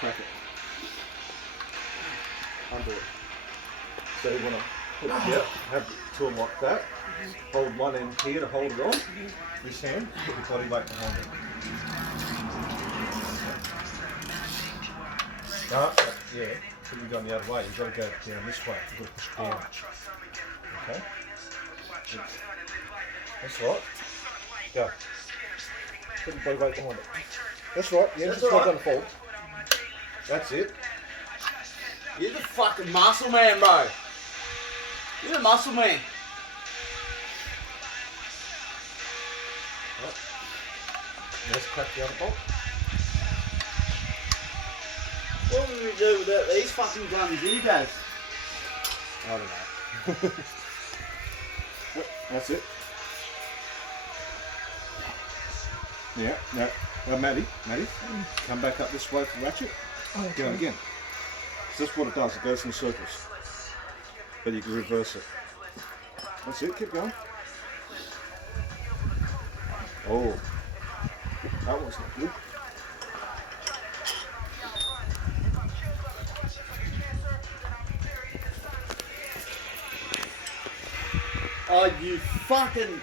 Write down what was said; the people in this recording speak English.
crack it. Undo it. So you want to put have two of them like that. Hold one end here to hold it on. This hand, put your body weight behind it. Yeah. So you've gone the other way. You've got to go down this way. You've got to push down. Okay. That's right. Go. Put your body weight behind it. That's right. The engine's not going to fall. That's it. You're the fucking muscle man, bro. You're the muscle man. Right. Let's crack the other bolt. What would we do without these fucking guns here, guys? I don't know. That's it. Yeah, no. Maddie, come back up this way for the ratchet. Go again. So that's what it does, it goes in circles. But you can reverse it. That's it, keep going. Oh, that one's not good. Oh, you fucking